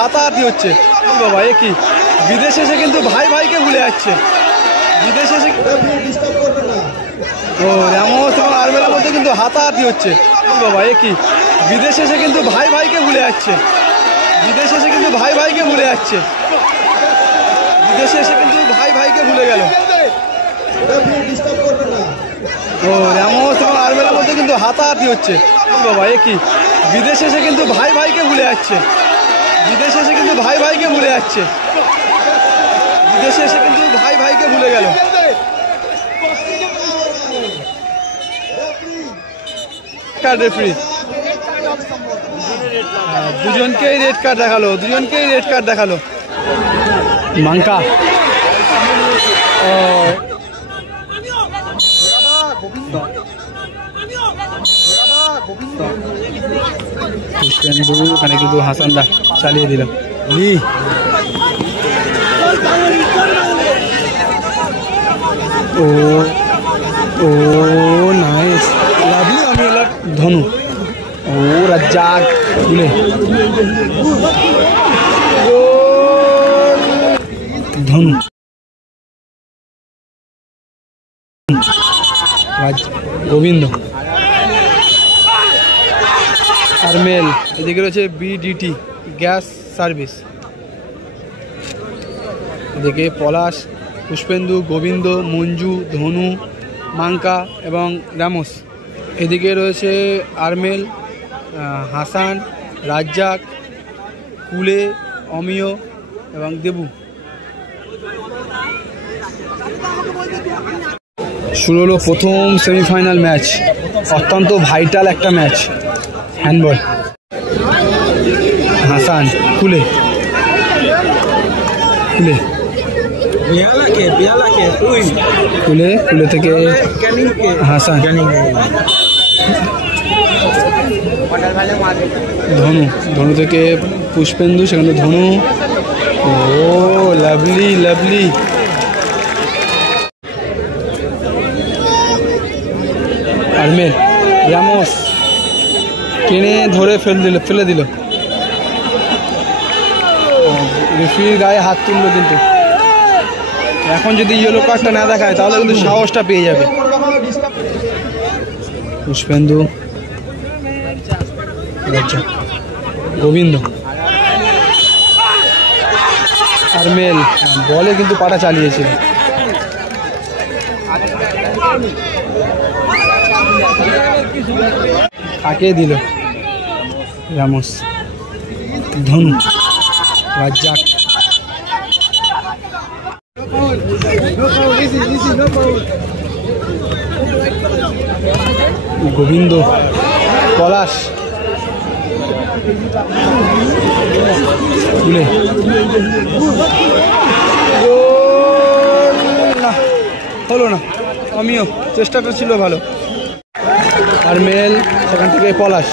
হাতাহাতি হচ্ছে। বাবা এ কি, বিদেশে এসে কিন্তু ভাই ভাইকে ভুলে যাচ্ছে। বিদেশে এসে ও র্যামোস এবং আরমেলের মধ্যে কিন্তু হাতাহাতি হচ্ছে। বাবা এ কি, বিদেশে এসে কিন্তু ভাই ভাইকে ভুলে যাচ্ছে। বিদেশে এসে কিন্তু ভাই ভাইকে ভুলে যাচ্ছে। বিদেশে এসে কিন্তু ভাই ভাইকে ভুলে গেল। ও র্যামোস এবং আরমেলের মধ্যে কিন্তু হাতাহাতি হচ্ছে। বাবা এ কি, বিদেশে এসে কিন্তু ভাই ভাইকে ভুলে যাচ্ছে। বিদেশে এসে কিন্তু ভাই ভাইকে ভুলে যাচ্ছে। বিদেশে এসে কিন্তু ভাই ভাইকে ভুলে গেল। রেফারি দুজনকেই রেড কার্ড দেখালো, দুজনকেই রেড কার্ড দেখালো। মাঙ্কা ওখানে কিন্তু হাসানদা চালিয়ে দিল। লি ও ও নাইস, লাভলি। আমি ধনু ও রাজ্জাক খুলে ধনু গোবিন্দ আরমেল। এদিকে রয়েছে বিডিটি গ্যাস সার্ভিস। এদিকে পলাশ, পুষ্পেন্দু, গোবিন্দ, মঞ্জু, ধনু, মাঙ্কা এবং রামোস। এদিকে রয়েছে আরমেল, হাসান, রাজ্জাক, কুলে, অমিয় এবং দেবু। শুরু হলো প্রথম সেমিফাইনাল ম্যাচ, অত্যন্ত ভাইটাল একটা ম্যাচ। হ্যান্ডবল, হাসান, কুলে কুলে কুলে কুলে থেকে হাসান, ধনু, ধনু থেকে পুষ্পেন্দু, সেখানে ধনু। ও লাভলি লাভলি। আরমেল, রামোস টেনে ধরে ফেলে দিল। রেফারির গায়ে হাত তুললো, কিন্তু এখন যদি ইয়েলো কার্ডটা না দেখায় তাহলে কিন্তু সাহসটা পেয়ে যাবে। পুষ্পেন্দু, গোবিন্দ, আরমেল বলে কিন্তু পাটা চালিয়েছিল। কাকে দিল রামোস, ধনু, রাজ্জাক, গোবিন্দ, পলাশ, কুলে না, হলো না। আমিও চেষ্টা করছিল ভালো। আরমেল, সেখান থেকে পলাশ,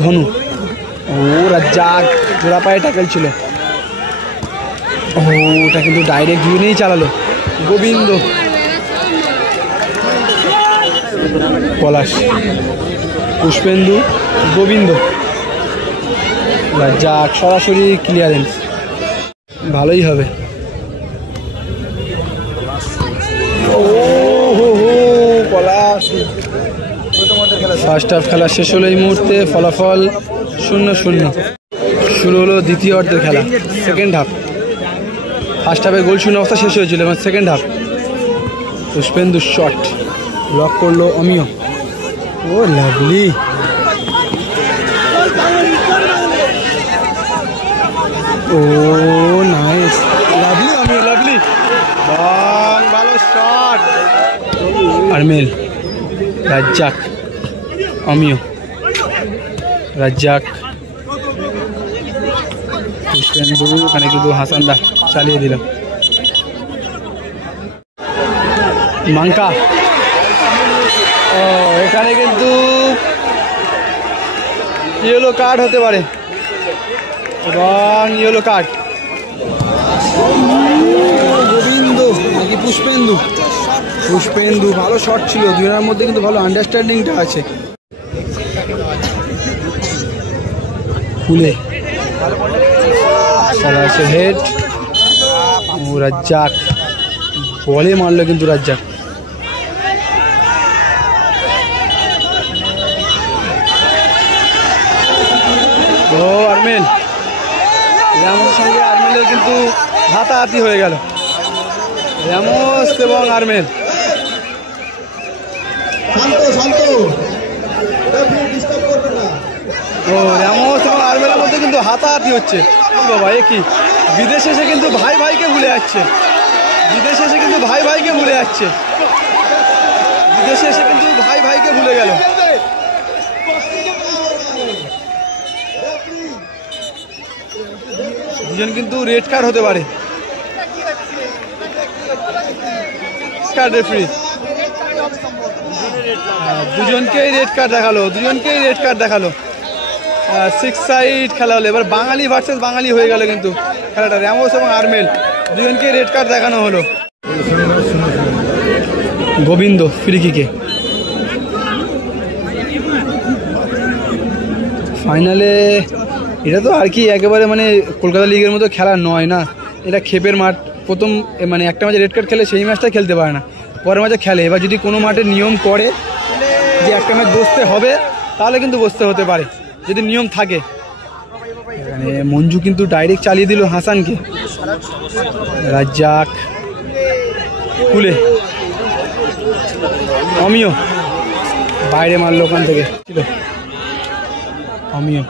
ধনু, ও রাজ্জাক জোড়া পায়ে ট্যাকেল ছিল। ও ওটা কিন্তু ডাইরেক্ট ভিউ নিয়েই চালালো। গোবিন্দ, পলাশ, পুষ্পেন্দু, গোবিন্দ, রাজ্জাক সরাসরি ক্লিয়ারেন্স, ভালোই হবে। ও হো হো পলাশ। ফার্স্ট হাফ খেলা শেষ হলো এই মুহূর্তে, ফলাফল 0-0। শুরু হলো দ্বিতীয় অর্ধের খেলা, সেকেন্ড হাফ। ফার্স্ট হাফে গোল শূন্য অবস্থা শেষ হয়েছিল, এবং second half Pushpendu shot block করলো অমিয়। ও লাভলি। ও নাইস, লাভলি অমিয়, লাভলি, ভালো শট। আরমেল, রাজ্জাক, অমিয়, রাজ্জাক, পুষ্পেন্দু, ওখানে কিন্তু হাসানদা চালিয়ে দিল। মাঙ্কা, ও এখানে কিন্তু ইয়েলো কার্ড হতে পারে, এবং ইয়েলো কার্ড। গোবিন্দ নাকি পুষ্পেন্দু? পুষ্পেন্দু ভালো শট ছিল, দুজনের মধ্যে কিন্তু ভালো আন্ডারস্ট্যান্ডিংটা আছে। কুলে খেলা আছে হেড ও রাজ্জাক বলে মারলো কিন্তু রাজ্জাক ও আরমেল রামোসের সঙ্গে আরমেলের কিন্তু হাতাহাতি হয়ে গেল রামোস এবং আরমেল ও রামোস এবং আরমেলের মধ্যে কিন্তু হাতাহাতি হচ্ছে বাবা এ কি বিদেশে এসে কিন্তু ভাই ভাইকে ভুলে যাচ্ছে বিদেশে এসে কিন্তু ভাই ভাইকে ভুলে যাচ্ছে বিদেশে এসে কিন্তু ভাই ভাইকে ভুলে গেল দুজন কিন্তু রেড কার্ড হতে পারে কার্ড রেফারি দুজনকেই রেড কার্ড দেখালো 6 সাইড খেলা হলো এবার বাঙালি ভার্সেস বাঙালি হয়ে গেল কিন্তু খেলাটা রামোস এবং আরমেল দুজনকে রেড কার্ড দেখানো হলো গোবিন্দ ফ্রি কিকে ফাইনালে এটা তো আর কি একেবারে মানে কলকাতা লিগের মতো খেলা নয় না এটা ক্ষেপের মাঠ প্রথম মানে একটা ম্যাচে রেড কার্ড খেলে সেই ম্যাচটা খেলতে পারে না পরের ম্যাচে খেলে এবার যদি কোনো মাঠে নিয়ম করে যে একটা ম্যাচ বসতে হবে তাহলে কিন্তু বসতে হতে পারে যদি নিয়ম থাকে এখানে মঞ্জু কিন্তু ডাইরেক্ট চালিয়ে দিল হাসানকে রাজ্জাক কুলে অমিয় বাইরে মারলো ওখান থেকে ছিল অমিয়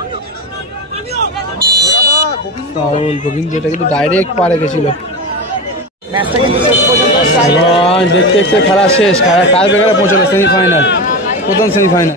রাহুল গোবিন্দ এটা কিন্তু ডাইরেক্ট পারে গেছিল দেখতে দেখতে খেলা শেষ টাই ব্রেকারে পৌঁছলো সেমিফাইনাল প্রথম সেমিফাইনাল